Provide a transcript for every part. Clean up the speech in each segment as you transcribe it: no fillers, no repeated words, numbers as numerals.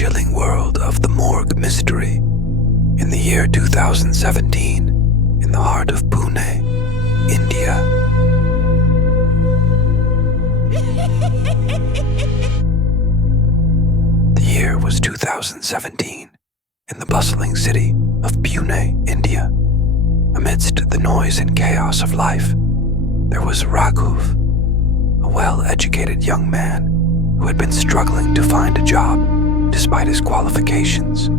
chilling world of the Morgue mystery. In the year 2017, in the heart of Pune, India. The year was 2017, in the bustling city of Pune, India. Amidst the noise and chaos of life, there was Raghuv, a well-educated young man who had been struggling to find a job despite his qualifications.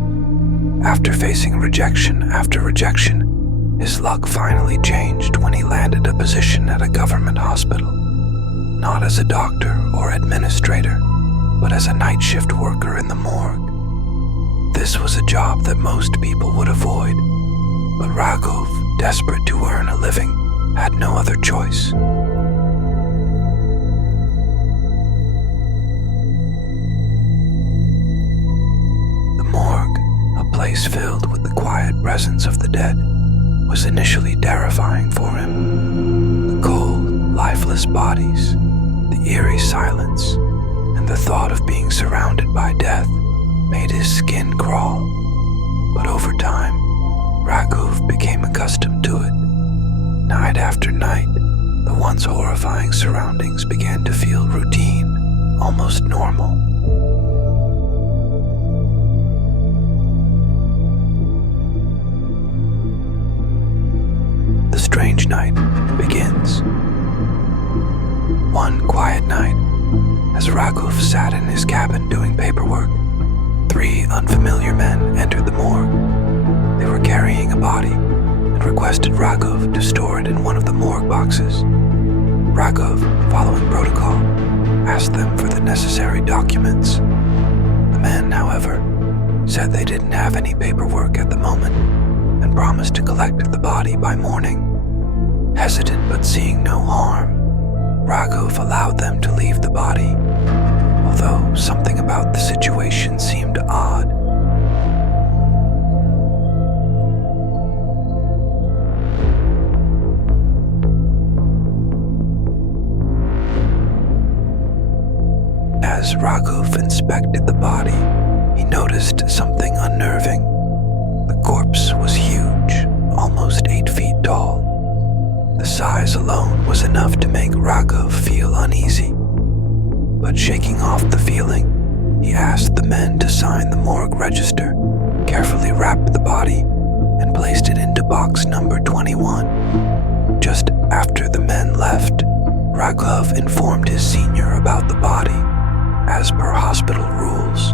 After facing rejection after rejection, his luck finally changed when he landed a position at a government hospital, not as a doctor or administrator, but as a night shift worker in the morgue. This was a job that most people would avoid, but Raghuv, desperate to earn a living, had no other choice. The morgue, a place filled with the quiet presence of the dead, was initially terrifying for him. The cold, lifeless bodies, the eerie silence, and the thought of being surrounded by death made his skin crawl. But over time, Raghuv became accustomed to it. Night after night, the once horrifying surroundings began to feel routine, almost normal. The strange night begins. One quiet night, as Raghuv sat in his cabin doing paperwork, 3 unfamiliar men entered the morgue. They were carrying a body and requested Raghuv to store it in one of the morgue boxes. Raghuv, following protocol, asked them for the necessary documents. The men, however, said they didn't have any paperwork at the moment and promised to collect the body by morning. Hesitant but seeing no harm, Raghuv allowed them to leave the body, although something about the situation seemed odd. As Raghuv inspected the body, he noticed something unnerving. The corpse was huge, almost 8 feet tall. The size alone was enough to make Raghuv feel uneasy. But shaking off the feeling, he asked the men to sign the morgue register, carefully wrapped the body, and placed it into box number 21. Just after the men left, Raghuv informed his senior about the body, as per hospital rules,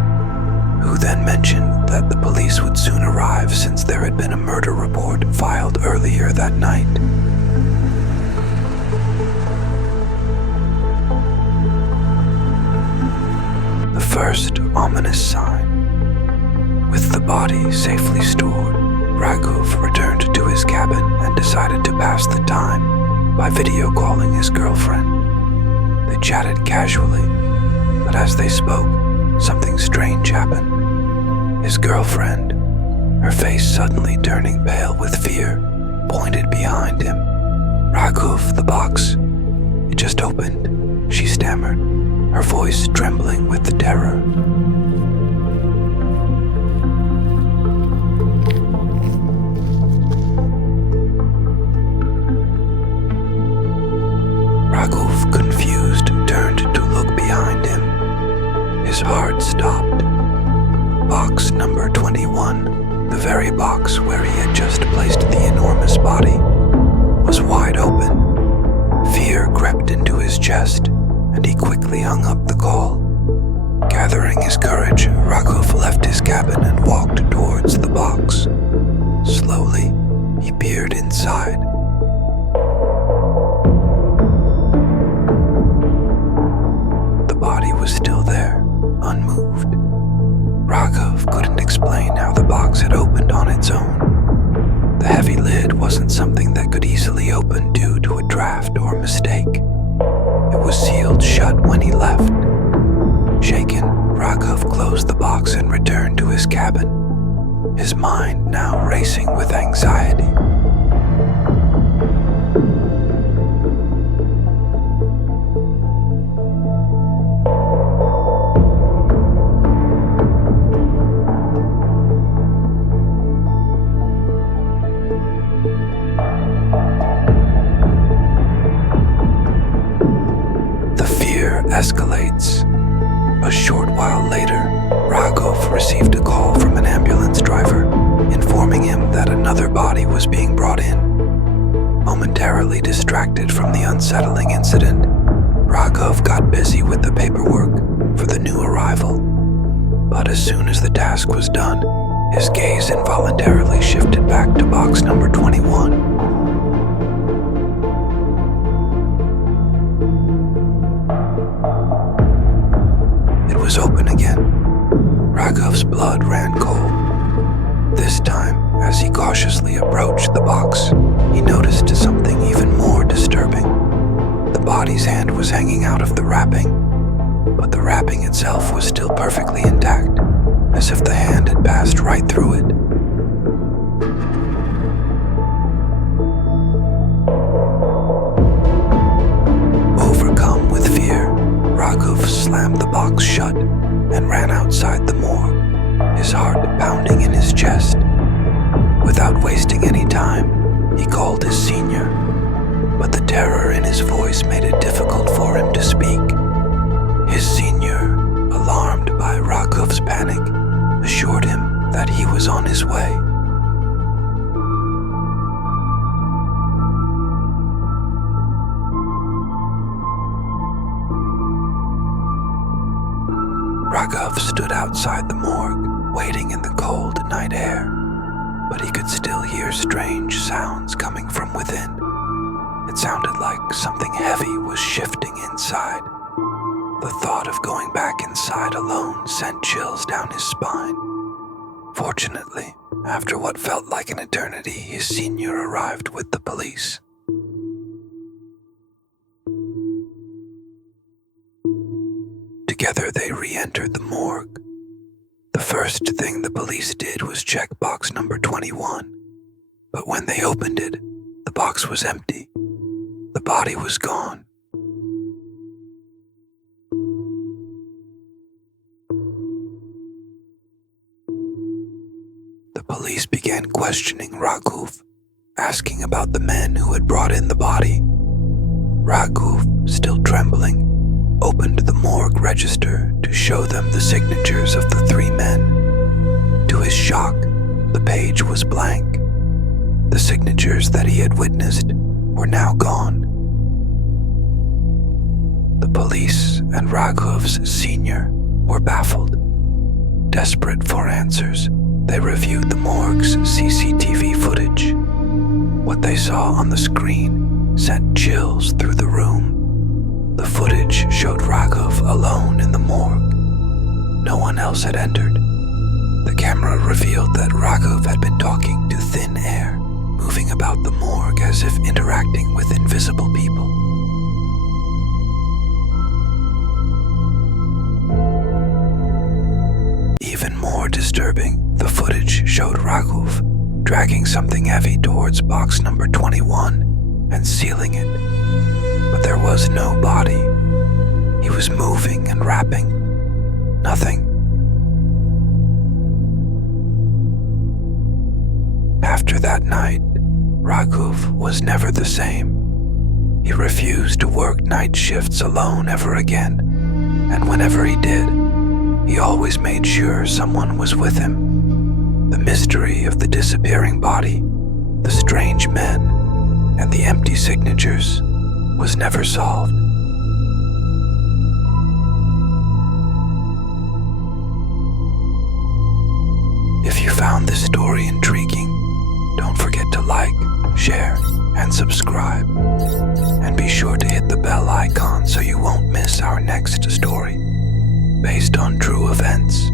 who then mentioned that the police would soon arrive since there had been a murder report filed earlier that night. The first ominous sign. With the body safely stored, Raghuv returned to his cabin and decided to pass the time by video calling his girlfriend. They chatted casually, but as they spoke, something strange happened. His girlfriend, her face suddenly turning pale with fear, pointed behind him. "Raghuv, the box. It just opened," she stammered, her voice trembling with the terror. Raghuv, confused, turned to look behind him. His heart stopped. Box number 21, the very box where he had just placed the enormous body, was wide open. Fear crept into his chest, and he quickly hung up the call. Gathering his courage, Raghuv left his cabin and walked towards the box. Slowly, he peered inside. The body was still there, unmoved. Raghuv couldn't explain how the box had opened on its own. The heavy lid wasn't something that could easily open due to a draft or mistake. It was sealed shut when he left. Shaken, Raghuv closed the box and returned to his cabin, his mind now racing with anxiety. while later, Raghuv received a call from an ambulance driver informing him that another body was being brought in. Momentarily distracted from the unsettling incident, Raghuv got busy with the paperwork for the new arrival. But as soon as the task was done, his gaze involuntarily shifted back to box number 21. It was open again. Raghuv's blood ran cold. This time, as he cautiously approached the box, he noticed something even more disturbing. The body's hand was hanging out of the wrapping, but the wrapping itself was still perfectly intact, as if the hand had passed right through it. Overcome with fear, Raghuv slammed the box shut and ran outside the morgue, his heart pounding in his chest. Without wasting any time, he called his senior, but the terror in his voice made it difficult for him to speak. His senior, alarmed by Raghuv's panic, assured him that he was on his way. Raghuv stood outside the morgue, waiting in the cold night air, but he could still hear strange sounds coming from within. It sounded like something heavy was shifting inside. The thought of going back inside alone sent chills down his spine. Fortunately, after what felt like an eternity, his senior arrived with the police. Together they re-entered the morgue. The first thing the police did was check box number 21, but when they opened it, the box was empty. The body was gone. The police began questioning Raghuv, asking about the men who had brought in the body. Raghuv, still trembling, opened the morgue register to show them the signatures of the 3 men. To his shock, the page was blank. The signatures that he had witnessed were now gone. The police and Raghuv's senior were baffled. Desperate for answers, they reviewed the morgue's CCTV footage. What they saw on the screen sent chills through the room. The footage showed Raghuv alone in the morgue. No one else had entered. The camera revealed that Raghuv had been talking to thin air, moving about the morgue as if interacting with invisible people. Even more disturbing, the footage showed Raghuv dragging something heavy towards box number 21 and sealing it. But there was no body. He was moving and rapping. Nothing. After that night, Raghuv was never the same. He refused to work night shifts alone ever again, and whenever he did, he always made sure someone was with him. The mystery of the disappearing body, the strange men, and the empty signatures was never solved. If you found this story intriguing, don't forget to like, share, and subscribe. And be sure to hit the bell icon so you won't miss our next story, based on true events.